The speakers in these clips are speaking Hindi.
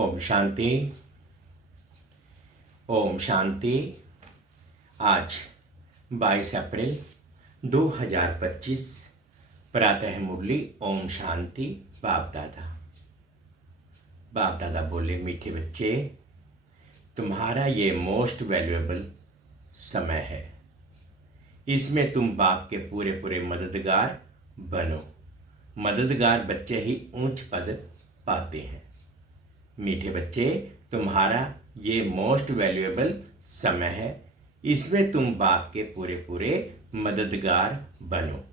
ओम शांति। ओम शांति। आज 22 अप्रैल 2025 प्रातः मुरली। ओम शांति। बाप दादा बोले, मीठे बच्चे, तुम्हारा ये मोस्ट वैल्यूएबल समय है। इसमें तुम बाप के पूरे पूरे मददगार बनो। मददगार बच्चे ही ऊंच पद पाते हैं। मीठे बच्चे, तुम्हारा ये मोस्ट वैल्यूएबल समय है। इसमें तुम बाप के पूरे पूरे मददगार बनो।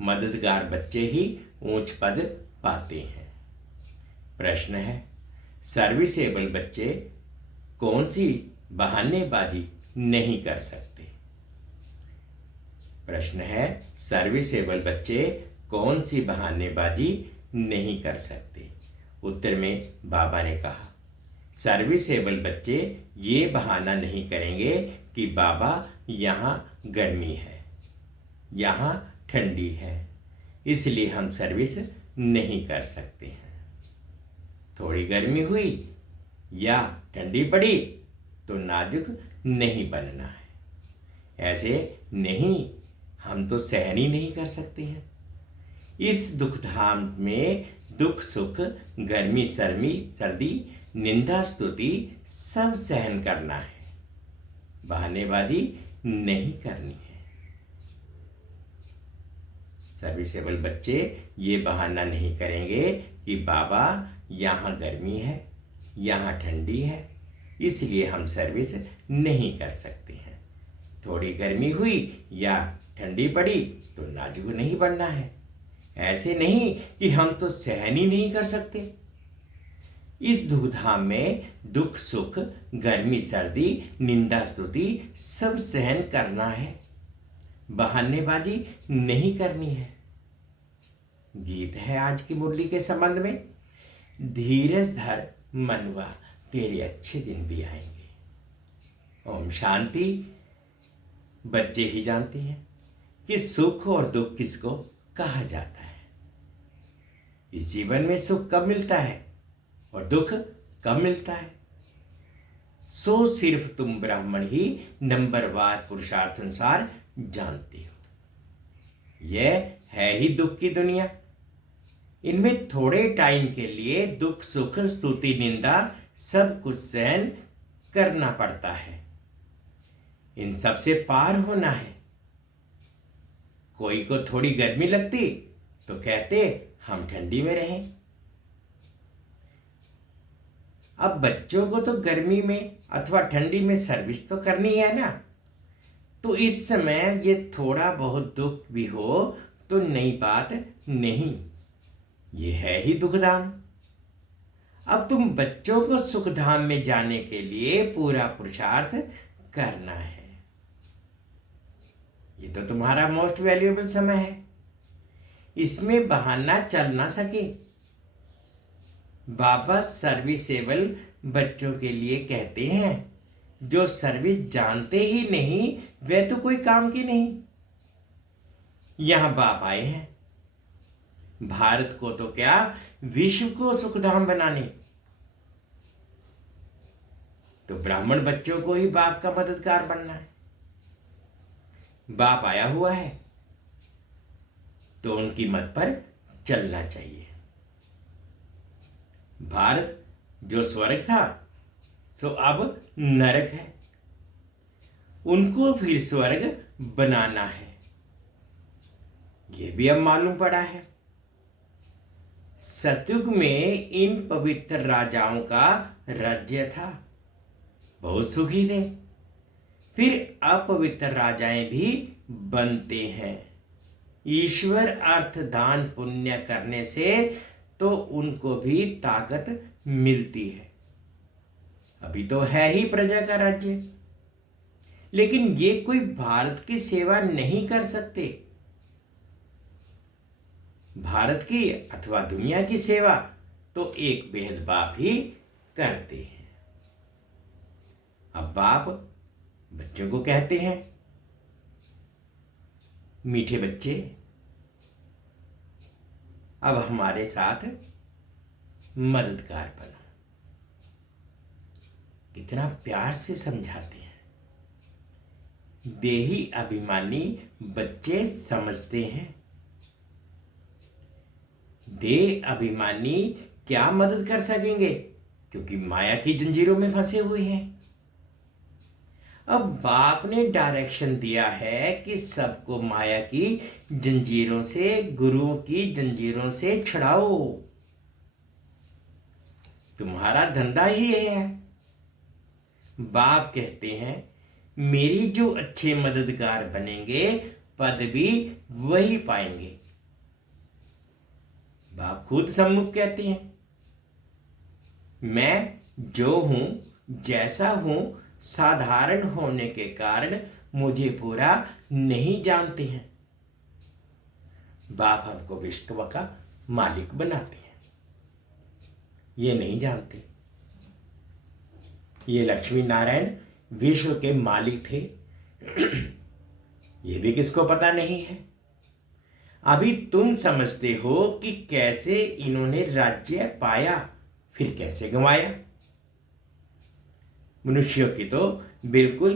मददगार बच्चे ही ऊंच पद पाते हैं। प्रश्न है, सर्विसेबल बच्चे कौन सी बहानेबाजी नहीं कर सकते? प्रश्न है, सर्विसेबल बच्चे कौन सी बहानेबाजी नहीं कर सकते? उत्तर में बाबा ने कहा, सर्विसेबल बच्चे ये बहाना नहीं करेंगे कि बाबा यहाँ गर्मी है, यहाँ ठंडी है, इसलिए हम सर्विस नहीं कर सकते हैं। थोड़ी गर्मी हुई या ठंडी पड़ी तो नाजुक नहीं बनना है। ऐसे नहीं, हम तो सहन ही नहीं कर सकते हैं। इस दुखधाम में दुख सुख, गर्मी सर्दी, निंदा स्तुति सब सहन करना है। बहानेबाजी नहीं करनी है। सर्विसेबल बच्चे ये बहाना नहीं करेंगे कि बाबा यहाँ गर्मी है, यहाँ ठंडी है, इसलिए हम सर्विस नहीं कर सकते हैं। थोड़ी गर्मी हुई या ठंडी पड़ी तो नाजुक नहीं बनना है। ऐसे नहीं कि हम तो सहन ही नहीं कर सकते। इस दुखधाम में दुख सुख, गर्मी सर्दी, निंदा स्तुति सब सहन करना है। बहानेबाजी नहीं करनी है। गीत है आज की मुरली के संबंध में, धीरज धर मनवा, तेरे अच्छे दिन भी आएंगे। ओम शांति। बच्चे ही जानते हैं कि सुख और दुख किसको कहा जाता है। इस जीवन में सुख कब मिलता है और दुख कब मिलता है, सो सिर्फ तुम ब्राह्मण ही नंबरवार पुरुषार्थ अनुसार जानते हो। यह है ही दुख की दुनिया। इनमें थोड़े टाइम के लिए दुख सुख स्तुति निंदा सब कुछ सहन करना पड़ता है। इन सब से पार होना है। कोई को थोड़ी गर्मी लगती तो कहते हम ठंडी में रहें। अब बच्चों को तो गर्मी में अथवा ठंडी में सर्विस तो करनी है ना, तो इस समय ये थोड़ा बहुत दुख भी हो तो नई बात नहीं, ये है ही दुखधाम। अब तुम बच्चों को सुखधाम में जाने के लिए पूरा पुरुषार्थ करना है। ये तो तुम्हारा मोस्ट वैल्यूएबल समय है। इसमें बहाना चल ना सके। बाबा सर्विसेबल बच्चों के लिए कहते हैं, जो सर्विस जानते ही नहीं वे तो कोई काम की नहीं। यहां बाप आए हैं भारत को तो क्या, विश्व को सुखधाम बनाने। तो ब्राह्मण बच्चों को ही बाप का मददगार बनना है। बाप आया हुआ है तो उनकी मत पर चलना चाहिए। भारत जो स्वर्ग था सो अब नरक है, उनको फिर स्वर्ग बनाना है। यह भी अब मालूम पड़ा है। सतयुग में इन पवित्र राजाओं का राज्य था, बहुत सुखी थे। फिर अपवित्र राजाएं भी बनते हैं। ईश्वर अर्थ दान पुण्य करने से तो उनको भी ताकत मिलती है। अभी तो है ही प्रजा का राज्य, लेकिन ये कोई भारत की सेवा नहीं कर सकते। भारत की अथवा दुनिया की सेवा तो एक बेहद बाप ही करते हैं। अब बाप बच्चों को कहते हैं, मीठे बच्चे, अब हमारे साथ मददगार बनो। इतना प्यार से समझाते हैं। देही अभिमानी बच्चे समझते हैं, देह अभिमानी क्या मदद कर सकेंगे, क्योंकि माया की जंजीरों में फंसे हुए हैं। अब बाप ने डायरेक्शन दिया है कि सबको माया की जंजीरों से, गुरुओं की जंजीरों से छुड़ाओ। तुम्हारा धंधा ही ये है। बाप कहते हैं मेरी जो अच्छे मददगार बनेंगे पद भी वही पाएंगे। बाप खुद सम्मुख कहते हैं मैं जो हूं, जैसा हूं, साधारण होने के कारण मुझे पूरा नहीं जानते हैं। बाप हमको विश्व का मालिक बनाते हैं, ये नहीं जानते। ये लक्ष्मी नारायण विश्व के मालिक थे, ये भी किसको पता नहीं है। अभी तुम समझते हो कि कैसे इन्होंने राज्य पाया, फिर कैसे गंवाया। मनुष्यों की तो बिल्कुल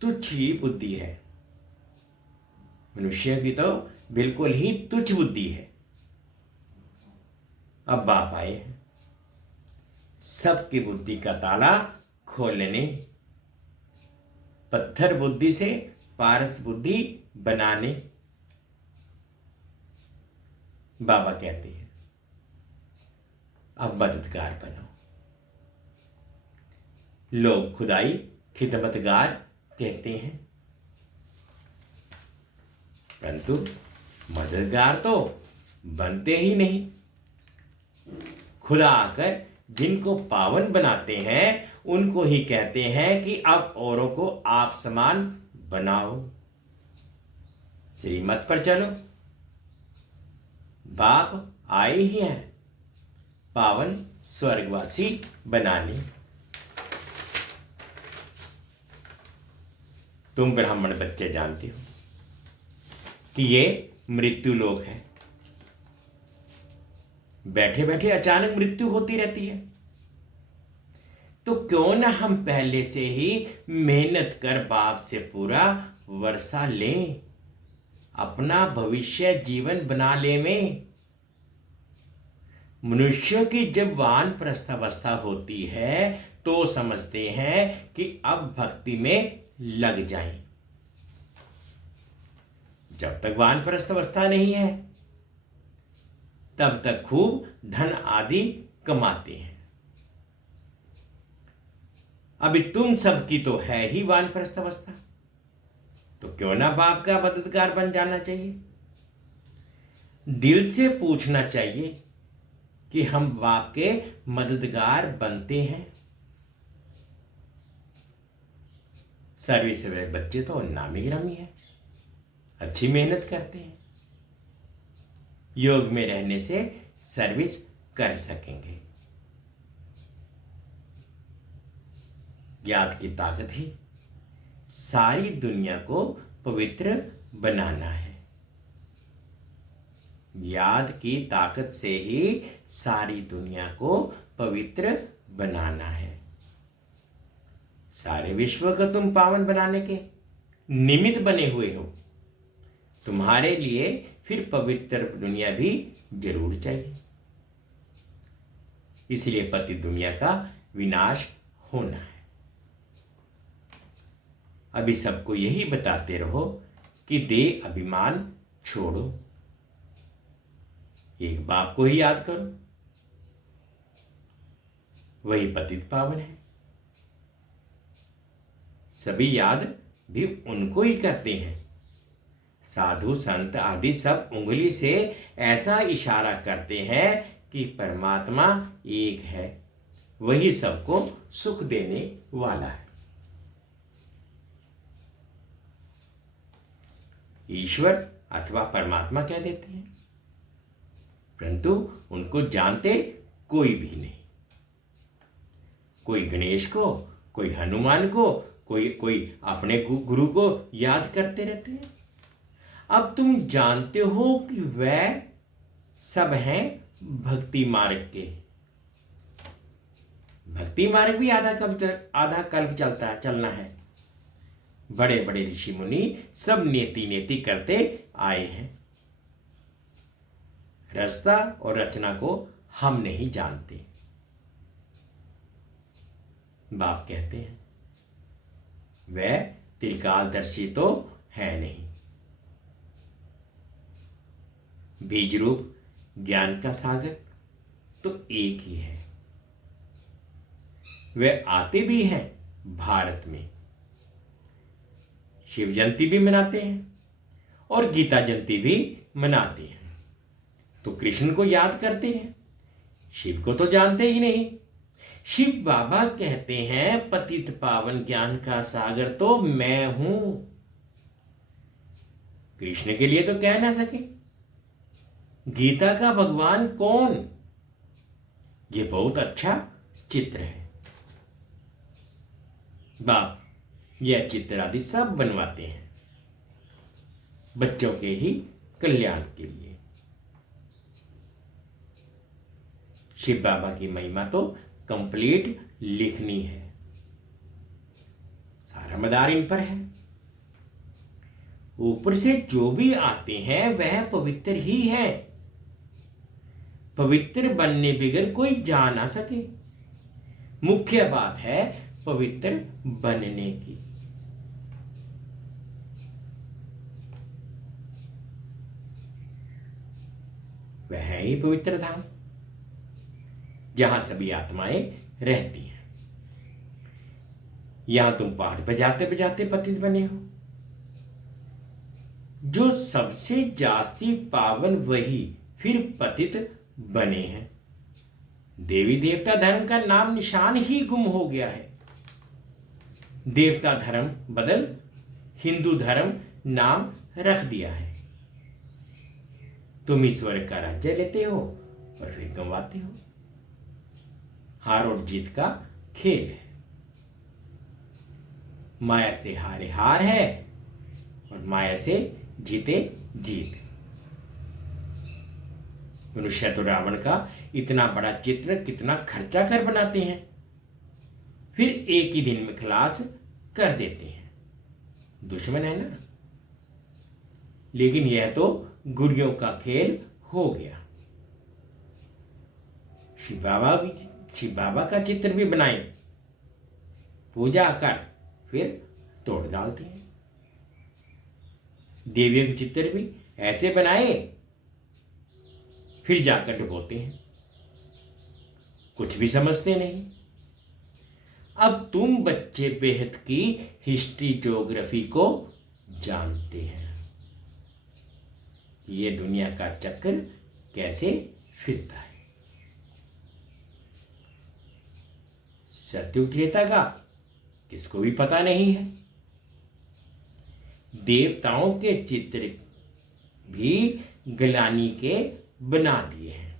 तुच्छ ही बुद्धि है, मनुष्यों की तो बिल्कुल ही तुच्छ बुद्धि है। अब बाप आए हैं सबकी बुद्धि का ताला खोलने, पत्थर बुद्धि से पारस बुद्धि बनाने। बाबा कहते हैं अब मददगार बनो। लोग खुदाई खिदमतगार कहते हैं, परंतु मददगार तो बनते ही नहीं। खुदा आकर जिनको पावन बनाते हैं उनको ही कहते हैं कि अब औरों को आप समान बनाओ, श्रीमत पर चलो। बाप आए ही हैं पावन स्वर्गवासी बनाने। तुम ब्राह्मण बच्चे जानते हो कि ये मृत्यु लोक है, बैठे बैठे अचानक मृत्यु होती रहती है। तो क्यों ना हम पहले से ही मेहनत कर बाप से पूरा वर्षा लें, अपना भविष्य जीवन बना ले में। मनुष्य की जब वानप्रस्थ अवस्था होती है तो समझते हैं कि अब भक्ति में लग जाएं। जब तक वानप्रस्थ अवस्था नहीं है तब तक खूब धन आदि कमाते हैं। अभी तुम सबकी तो है ही वानप्रस्थ अवस्था, तो क्यों ना बाप का मददगार बन जाना चाहिए। दिल से पूछना चाहिए कि हम बाप के मददगार बनते हैं। सर्विस वाले बच्चे तो नामी गिरामी है, अच्छी मेहनत करते हैं, योग में रहने से सर्विस कर सकेंगे। याद की ताकत ही सारी दुनिया को पवित्र बनाना है। याद की ताकत से ही सारी दुनिया को पवित्र बनाना है। सारे विश्व को तुम पावन बनाने के निमित्त बने हुए हो। तुम्हारे लिए फिर पवित्र दुनिया भी जरूर चाहिए। इसलिए पति दुनिया का विनाश होना है। अभी सबको यही बताते रहो कि देह अभिमान छोड़ो, एक बाप को ही याद करो, वही पतित पावन है। सभी याद भी उनको ही करते हैं। साधु संत आदि सब उंगली से ऐसा इशारा करते हैं कि परमात्मा एक है, वही सबको सुख देने वाला है। ईश्वर अथवा परमात्मा कह देते हैं, परंतु उनको जानते कोई भी नहीं। कोई गणेश को, कोई हनुमान को, कोई अपने गुरु को याद करते रहते हैं। अब तुम जानते हो कि वह सब हैं भक्ति मार्ग के, भक्ति मार्ग भी आधा कल्प चलना है। बड़े बड़े ऋषि मुनि सब नेति नेति करते आए हैं। रास्ता और रचना को हम नहीं जानते। बाप कहते हैं वह त्रिकालदर्शी तो है नहीं। बीज रूप ज्ञान का सागर तो एक ही है। वे आते भी हैं भारत में, शिव जयंती भी मनाते हैं और गीता जयंती भी मनाते हैं, तो कृष्ण को याद करते हैं, शिव को तो जानते ही नहीं। शिव बाबा कहते हैं पतित पावन ज्ञान का सागर तो मैं हूं। कृष्ण के लिए तो कह ना सके। गीता का भगवान कौन? ये बहुत अच्छा चित्र है। बाप यह चित्र आदि सब बनवाते हैं बच्चों के ही कल्याण के लिए। शिव बाबा की महिमा तो कंप्लीट लिखनी है, सारा मदार इन पर है। ऊपर से जो भी आते हैं वह पवित्र ही है। पवित्र बनने बगैर कोई जा ना सके। मुख्य बात है पवित्र बनने की। वह है ही पवित्र धाम जहां सभी आत्माएं रहती हैं। यहां तुम पाठ बजाते बजाते पतित बने हो। जो सबसे जास्ती पावन वही फिर पतित बने हैं। देवी देवता धर्म का नाम निशान ही गुम हो गया है। देवता धर्म बदल हिंदू धर्म नाम रख दिया है। तुम ईश्वर का राज्य लेते हो और फिर गंवाते हो। हार और जीत का खेल है। माया से हारे हार है और माया से जीते जीत। मनुष्य तो रावण का इतना बड़ा चित्र कितना खर्चा कर बनाते हैं, फिर एक ही दिन में खलास कर देते हैं। दुश्मन है ना। लेकिन यह तो गुड़ियों का खेल हो गया। शिव बाबा का चित्र भी बनाए, पूजा कर फिर तोड़ डालते हैं। देवियों के चित्र भी ऐसे बनाए फिर जाकर डुबोते हैं। कुछ भी समझते नहीं। अब तुम बच्चे बेहद की हिस्ट्री ज्योग्राफी को जानते हैं। ये दुनिया का चक्र कैसे फिरता है। सत्युग त्रेता का किसको भी पता नहीं है। देवताओं के चित्र भी ग्लानि के बना दिए हैं।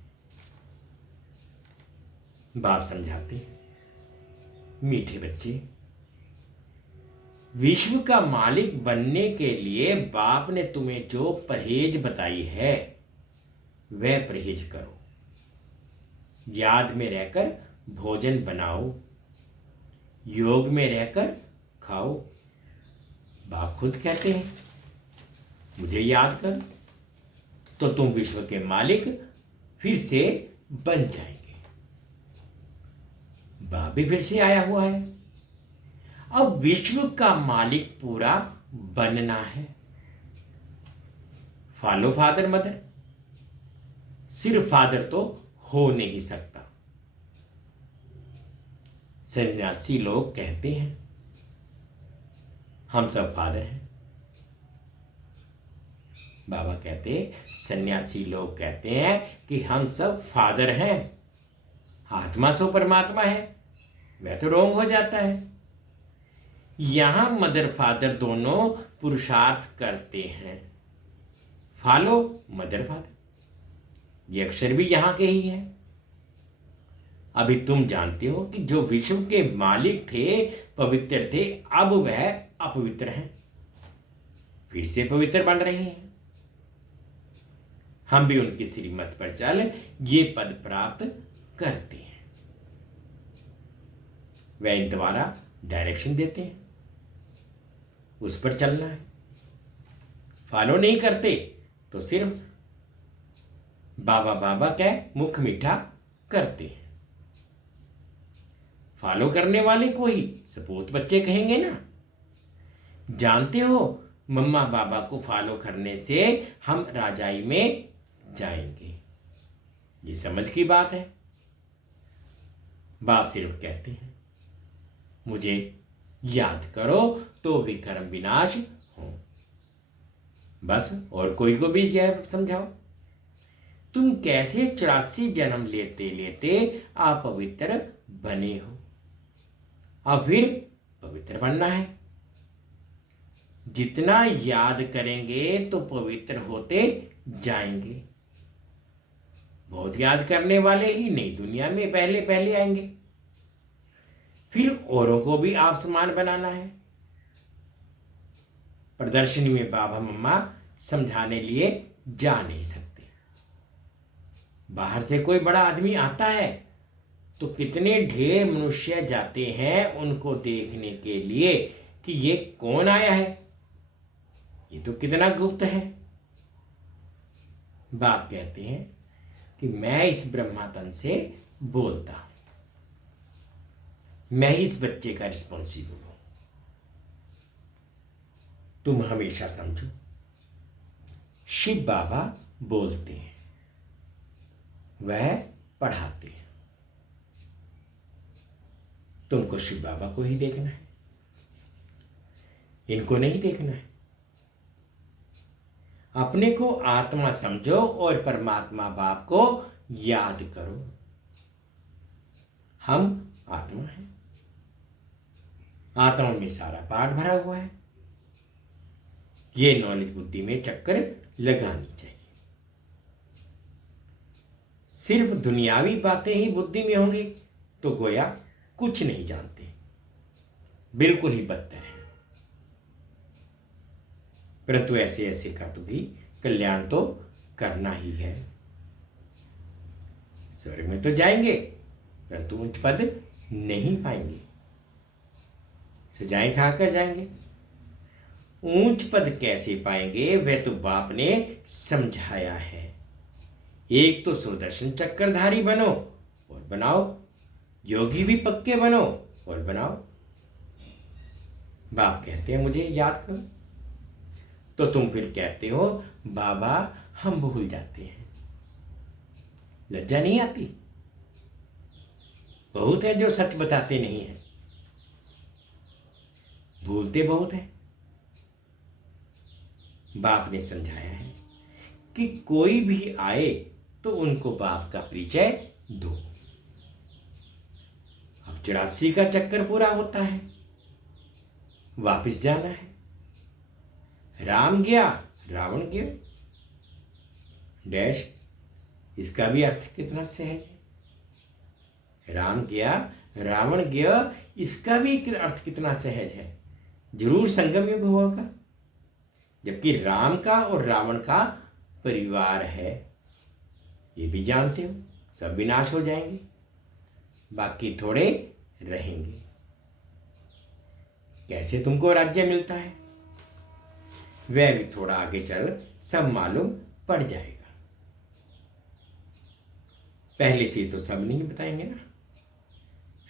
बाप समझाते हैं, मीठे बच्चे, विश्व का मालिक बनने के लिए बाप ने तुम्हें जो परहेज बताई है वह परहेज करो। याद में रहकर भोजन बनाओ, योग में रहकर खाओ। बाप खुद कहते हैं मुझे याद कर तो तुम विश्व के मालिक फिर से बन जाएंगे। बाप भी फिर से आया हुआ है। अब विश्व का मालिक पूरा बनना है। Follow father mother. सिर्फ फादर तो हो नहीं सकता। सन्यासी लोग कहते हैं हम सब फादर हैं। बाबा कहते सन्यासी लोग कहते हैं कि हम सब फादर हैं। आत्मा सो परमात्मा है, वह तो रोंग हो जाता है। यहां मदर फादर दोनों पुरुषार्थ करते हैं। Follow mother father. ये अक्षर भी यहां के ही है। अभी तुम जानते हो कि जो विश्व के मालिक थे, पवित्र थे, अब वह अपवित्र हैं, फिर से पवित्र बन रहे हैं। हम भी उनकी श्रीमत पर चल ये पद प्राप्त करते हैं। वह इन द्वारा डायरेक्शन देते हैं, उस पर चलना है। फॉलो नहीं करते तो सिर्फ बाबा बाबा कह मुख मीठा करते हैं। फॉलो करने वाले को ही सपूत बच्चे कहेंगे ना। जानते हो, मम्मा बाबा को फॉलो करने से हम राजाई में जाएंगे। ये समझ की बात है। बाप सिर्फ कहते हैं मुझे याद करो तो विक्रम विनाश हो, बस। और कोई को भी यह समझाओ। तुम कैसे 84 जन्म लेते लेते आप पवित्र बने हो, अब फिर पवित्र बनना है। जितना याद करेंगे तो पवित्र होते जाएंगे। बहुत याद करने वाले ही नई दुनिया में पहले पहले आएंगे। फिर औरों को भी आप समान बनाना है। प्रदर्शनी में बाबा मम्मा समझाने लिए जा नहीं सकते। बाहर से कोई बड़ा आदमी आता है तो कितने ढेर मनुष्य जाते हैं उनको देखने के लिए कि ये कौन आया है, ये तो कितना गुप्त है। बाप कहते हैं कि मैं इस ब्रह्मातन से बोलता हूं, मैं ही इस बच्चे का रिस्पॉन्सिबल हूं। तुम हमेशा समझो, शिव बाबा बोलते हैं, वह पढ़ाते हैं। तुमको शिव बाबा को ही देखना है, इनको नहीं देखना है। अपने को आत्मा समझो और परमात्मा बाप को याद करो। हम आत्मा हैं, आत्मा में सारा पाठ भरा हुआ है। ये नॉलेज बुद्धि में चक्कर लगानी चाहिए। सिर्फ दुनियावी बातें ही बुद्धि में होंगी तो गोया कुछ नहीं जानते, बिल्कुल ही बदतर है। परंतु ऐसे ऐसे का तो भी कल्याण तो करना ही है। स्वर्ग में तो जाएंगे परंतु उच्च पद नहीं पाएंगे, सजाएं खाकर जाएंगे। ऊंच पद कैसे पाएंगे वह तो बाप ने समझाया है। एक तो सुदर्शन चक्रधारी बनो और बनाओ, योगी भी पक्के बनो और बनाओ। बाप कहते हैं मुझे याद करो, तो तुम फिर कहते हो बाबा हम भूल जाते हैं। लज्जा नहीं आती? बहुत है जो सच बताते नहीं है, भूलते बहुत है। बाप ने समझाया है कि कोई भी आए तो उनको बाप का परिचय दो। अब 84 का चक्कर पूरा होता है, वापिस जाना है। राम गया रावण गया, डैश। इसका भी अर्थ कितना सहज है। राम गया रावण गया, इसका भी अर्थ कितना सहज है। जरूर संगम युग होगा, जबकि राम का और रावण का परिवार है। ये भी जानते हो सब विनाश हो जाएंगे, बाकी थोड़े रहेंगे। कैसे तुमको राज्य मिलता है वह भी थोड़ा आगे चल सब मालूम पड़ जाएगा। पहले से तो सब नहीं बताएंगे ना,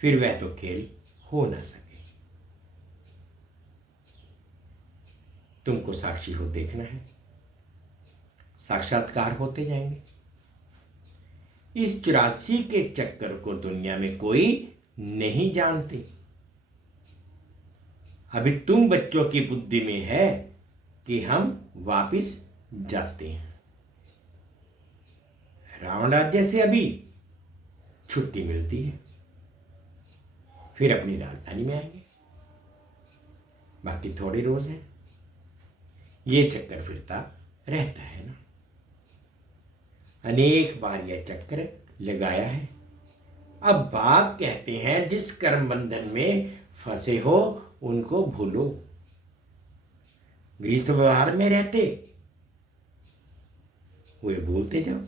फिर वह तो खेल हो ना सके। तुमको साक्षी हो देखना है, साक्षात्कार होते जाएंगे। इस 84 के चक्कर को दुनिया में कोई नहीं जानते। अभी तुम बच्चों की बुद्धि में है कि हम वापिस जाते हैं। रावण राज्य से अभी छुट्टी मिलती है, फिर अपनी राजधानी में आएंगे। बाकी थोड़े रोज हैं, ये चक्कर फिरता रहता है ना। अनेक बार यह चक्कर लगाया है। अब बाप कहते हैं जिस कर्म बंधन में फंसे हो उनको भूलो। गृहस्थ व्यवहार में रहते हुए भूलते जाओ।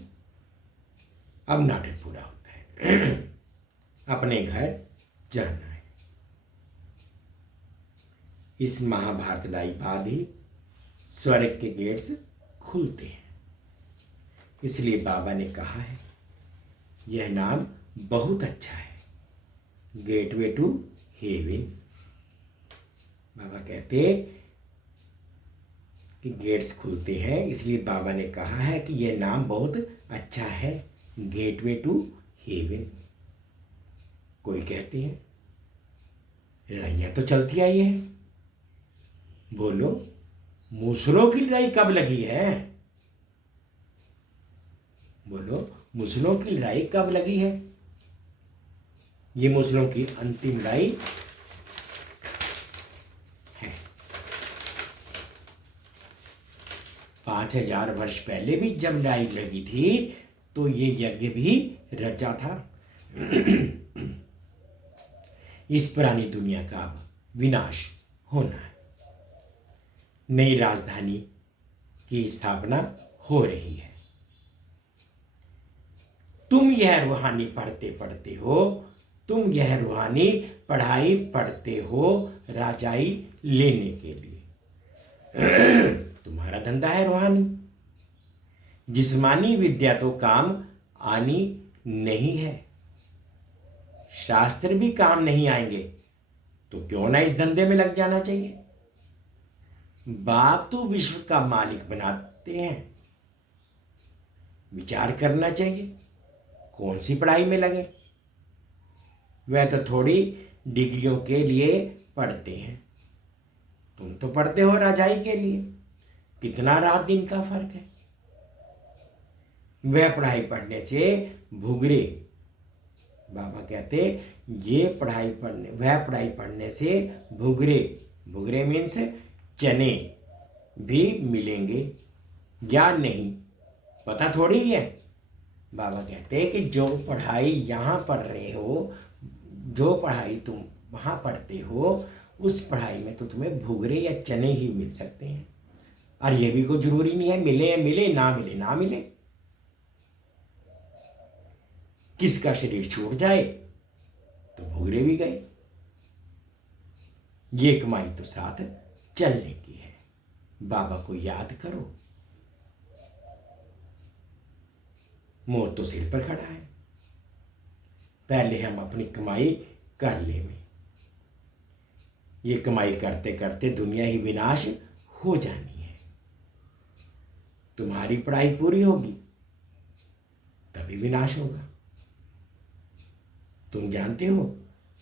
अब नाटक पूरा होता है, अपने घर जाना है। इस महाभारत लड़ाई बाद ही स्वर्ग के गेट्स खुलते हैं। इसलिए बाबा ने कहा है यह नाम बहुत अच्छा है, गेटवे टू हेवन। बाबा कहते कि गेट्स खुलते हैं, इसलिए बाबा ने कहा है कि यह नाम बहुत अच्छा है, गेटवे टू हेवन। कोई कहते हैं लड़ाइयाँ तो चलती आई है, बोलो मूसलों की लड़ाई कब लगी है? बोलो मूसलों की लड़ाई कब लगी है? ये मूसलों की अंतिम लड़ाई है। 5000 वर्ष पहले भी जब लड़ाई लगी थी तो ये यज्ञ भी रचा था। इस पुरानी दुनिया का अब विनाश होना है, नई राजधानी की स्थापना हो रही है। तुम यह रूहानी पढ़ते पढ़ते हो, तुम यह रूहानी पढ़ाई पढ़ते हो राजाई लेने के लिए। तुम्हारा धंधा है रूहानी। जिस्मानी विद्या तो काम आनी नहीं है, शास्त्र भी काम नहीं आएंगे, तो क्यों ना इस धंधे में लग जाना चाहिए। बाप तो विश्व का मालिक बनाते हैं, विचार करना चाहिए कौन सी पढ़ाई में लगे। वह तो थोड़ी डिग्रियों के लिए पढ़ते हैं, तुम तो पढ़ते हो राजाई के लिए। कितना रात दिन का फर्क है। वह पढ़ाई पढ़ने से भुगरे, बाबा कहते ये पढ़ाई पढ़ने, वह पढ़ाई पढ़ने से भुगरे, भुगरे मीन्स चने भी मिलेंगे या नहीं पता थोड़ी है। बाबा कहते हैं कि जो पढ़ाई यहाँ पढ़ रहे हो, जो पढ़ाई तुम वहाँ पढ़ते हो, उस पढ़ाई में तो तुम्हें भुगरे या चने ही मिल सकते हैं। और ये भी कोई जरूरी नहीं है मिले या मिले, ना मिले ना मिले। किसका शरीर छूट जाए तो भुगरे भी गए। ये कमाई तो साथ चलने की है। बाबा को याद करो, मोर तो सिर पर खड़ा है, पहले हम अपनी कमाई कर ले में। ये कमाई करते करते दुनिया ही विनाश हो जानी है। तुम्हारी पढ़ाई पूरी होगी तभी विनाश होगा। तुम जानते हो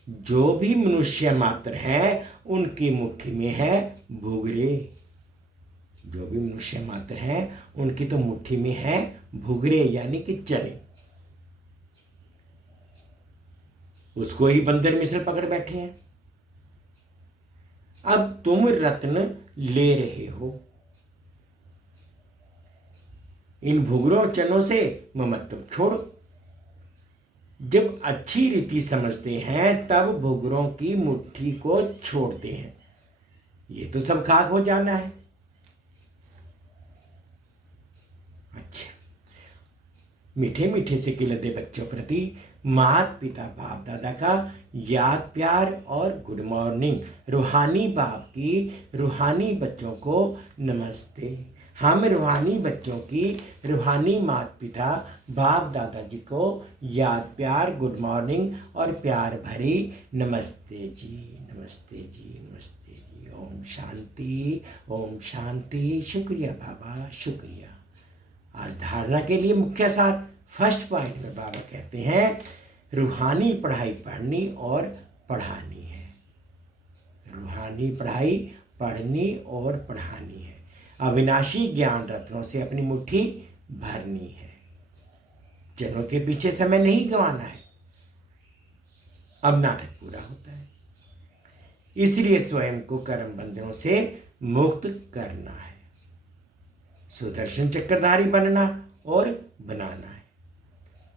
जो भी मनुष्य मात्र हैं उनकी मुट्ठी में है भुगरे। जो भी मनुष्य मात्र हैं उनकी तो मुट्ठी में है भुगरे, यानी कि चने। उसको ही बंदर मिस्र पकड़ बैठे हैं। अब तुम रत्न ले रहे हो, इन भुगरों चनों से ममत्व छोड़ो। जब अच्छी रीति समझते हैं तब भुगरों की मुट्ठी को छोड़ते हैं। ये तो सब खाक हो जाना है। अच्छा, मीठे मीठे से खिलते बच्चों प्रति माता पिता बाप दादा का याद प्यार और गुड मॉर्निंग। रूहानी बाप की रूहानी बच्चों को नमस्ते। हम रूहानी बच्चों की रूहानी माता पिता बाप दादाजी को याद प्यार गुड मॉर्निंग और प्यार भरी नमस्ते जी, नमस्ते जी, नमस्ते जी। ओम शांति, ओम शांति। शुक्रिया बाबा, शुक्रिया। आज धारणा के लिए मुख्य सार फर्स्ट पॉइंट में बाबा कहते हैं रूहानी पढ़ाई पढ़नी और पढ़ानी है। रूहानी पढ़ाई पढ़नी और पढ़ानी है। अविनाशी ज्ञान रत्नों से अपनी मुट्ठी भरनी है। जनों के पीछे समय नहीं गंवाना है। अब नाटक पूरा होता है, इसलिए स्वयं को कर्म बंधनों से मुक्त करना है। सुदर्शन चक्रधारी बनना और बनाना है।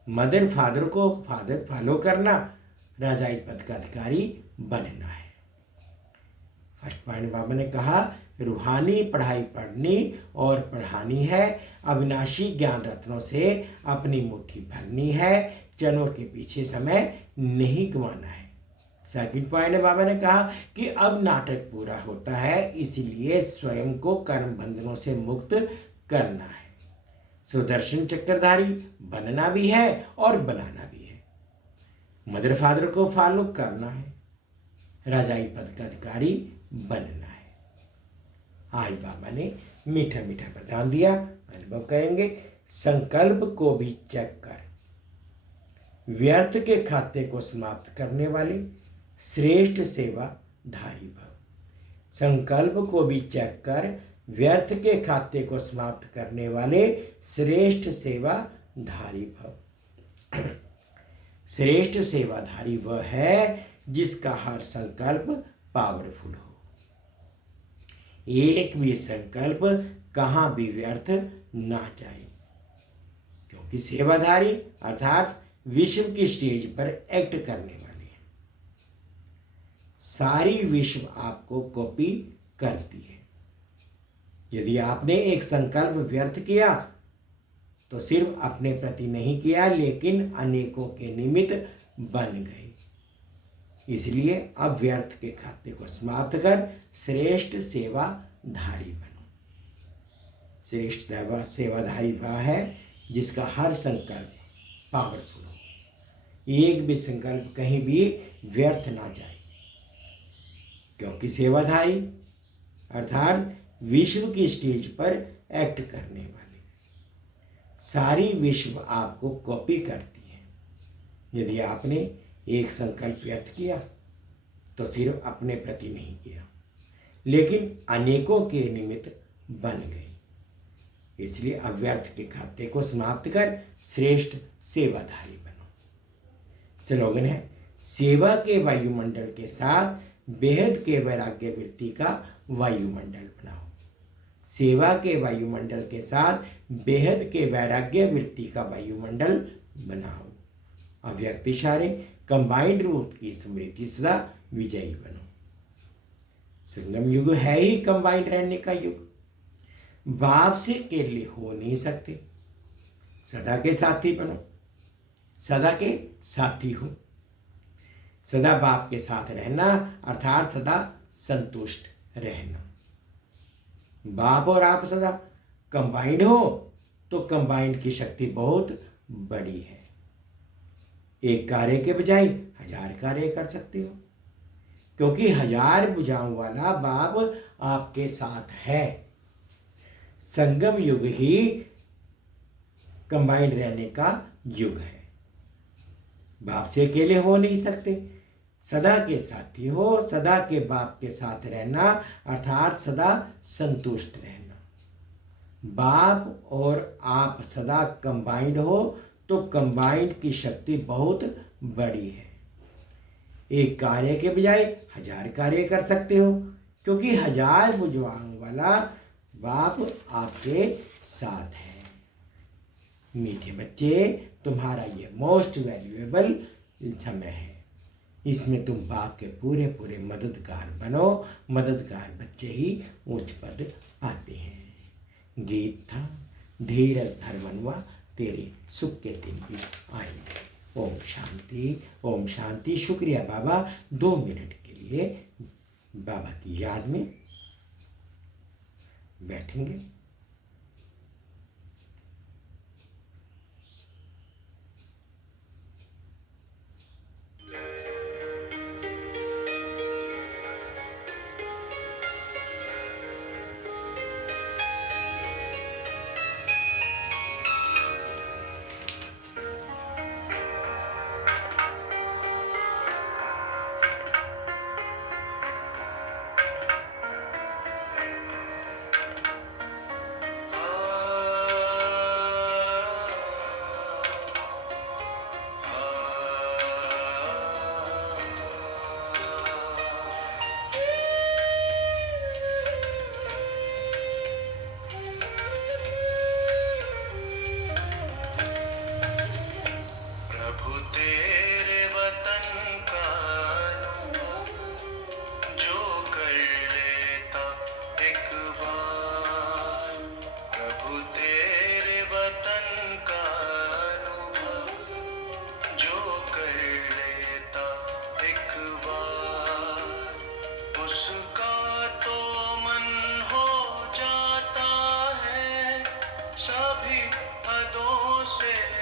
मदर फादर को फॉलो करना, राजाई पद का अधिकारी बनना है। फर्स्ट पॉइंट बाबा ने कहा रूहानी पढ़ाई पढ़नी और पढ़ानी है। अविनाशी ज्ञान रत्नों से अपनी मुट्ठी भरनी है। चनों के पीछे समय नहीं गंवाना है। सेकंड पॉइंट में बाबा ने कहा कि अब नाटक पूरा होता है, इसलिए स्वयं को कर्म बंधनों से मुक्त करना है। सुदर्शन चक्रधारी बनना भी है और बनाना भी है। मदर फादर को फॉलो करना है, राजाई पद का अधिकारी बनना है। आज बाबा ने मीठा मीठा वरदान दिया, अनुभव करेंगे। संकल्प को भी चेक कर, व्यर्थ के खाते को समाप्त करने वाले श्रेष्ठ सेवा धारी भव। संकल्प को भी चेक कर, व्यर्थ के खाते को समाप्त करने वाले श्रेष्ठ सेवा धारी भव। श्रेष्ठ सेवाधारी वह है जिसका हर संकल्प पावरफुल हो। एक भी संकल्प कहां भी व्यर्थ ना जाए, क्योंकि सेवाधारी अर्थात विश्व की स्टेज पर एक्ट करने वाले हैं। सारी विश्व आपको कॉपी करती है। यदि आपने एक संकल्प व्यर्थ किया तो सिर्फ अपने प्रति नहीं किया, लेकिन अनेकों के निमित्त बन गए। इसलिए अब व्यर्थ के खाते को समाप्त कर श्रेष्ठ सेवाधारी बनो। श्रेष्ठ सेवाधारी वह है जिसका हर संकल्प पावरफुल हो, एक भी संकल्प कहीं भी व्यर्थ ना जाए, क्योंकि सेवाधारी अर्थात विश्व की स्टेज पर एक्ट करने वाले सारी विश्व आपको कॉपी करती है। यदि आपने एक संकल्प व्यर्थ किया तो सिर्फ अपने प्रति नहीं किया, लेकिन अनेकों के निमित्त बन गए। इसलिए अव्यर्थ के खाते को समाप्त कर श्रेष्ठ सेवाधारी बनो। स्लोगन है, सेवा के वायुमंडल के साथ बेहद के वैराग्य वृत्ति का वायुमंडल बनाओ। सेवा के वायुमंडल के साथ बेहद के वैराग्य वृत्ति का वायुमंडल बनाओ। अव्यक्त इशारे कंबाइंड रूप की स्मृति सदा विजयी बनो। संगम युग है ही कंबाइंड रहने का युग। बाप से अकेले हो नहीं सकते, सदा के साथी बनो, सदा के साथी हो। सदा बाप के साथ रहना अर्थात सदा संतुष्ट रहना। बाप और आप सदा कंबाइंड हो तो कंबाइंड की शक्ति बहुत बड़ी है। एक कार्य के बजाय 1000 कार्य कर सकते हो, क्योंकि 1000 भुजाओं वाला बाप आपके साथ है। संगम युग ही कंबाइंड रहने का युग है। बाप से अकेले हो नहीं सकते, सदा के साथी हो। सदा के बाप के साथ रहना अर्थात सदा संतुष्ट रहना। बाप और आप सदा कंबाइंड हो तो कंबाइंड की शक्ति बहुत बड़ी है। एक कार्य के बजाय 1000 कार्य कर सकते हो, क्योंकि 1000 भुजाओं वाला बाप आपके साथ है। मीठे बच्चे, तुम्हारा ये मोस्ट वैल्यूएबल समय है। इसमें तुम बाप के पूरे पूरे मददगार बनो। मददगार बच्चे ही उच्च पद पाते हैं। गीत था, धीरज धर मनवा, तेरे सुख के दिन भी आएंगे। ओम शांति, ओम शांति। शुक्रिया बाबा। 2 मिनट के लिए बाबा की याद में बैठेंगे। भी हदों से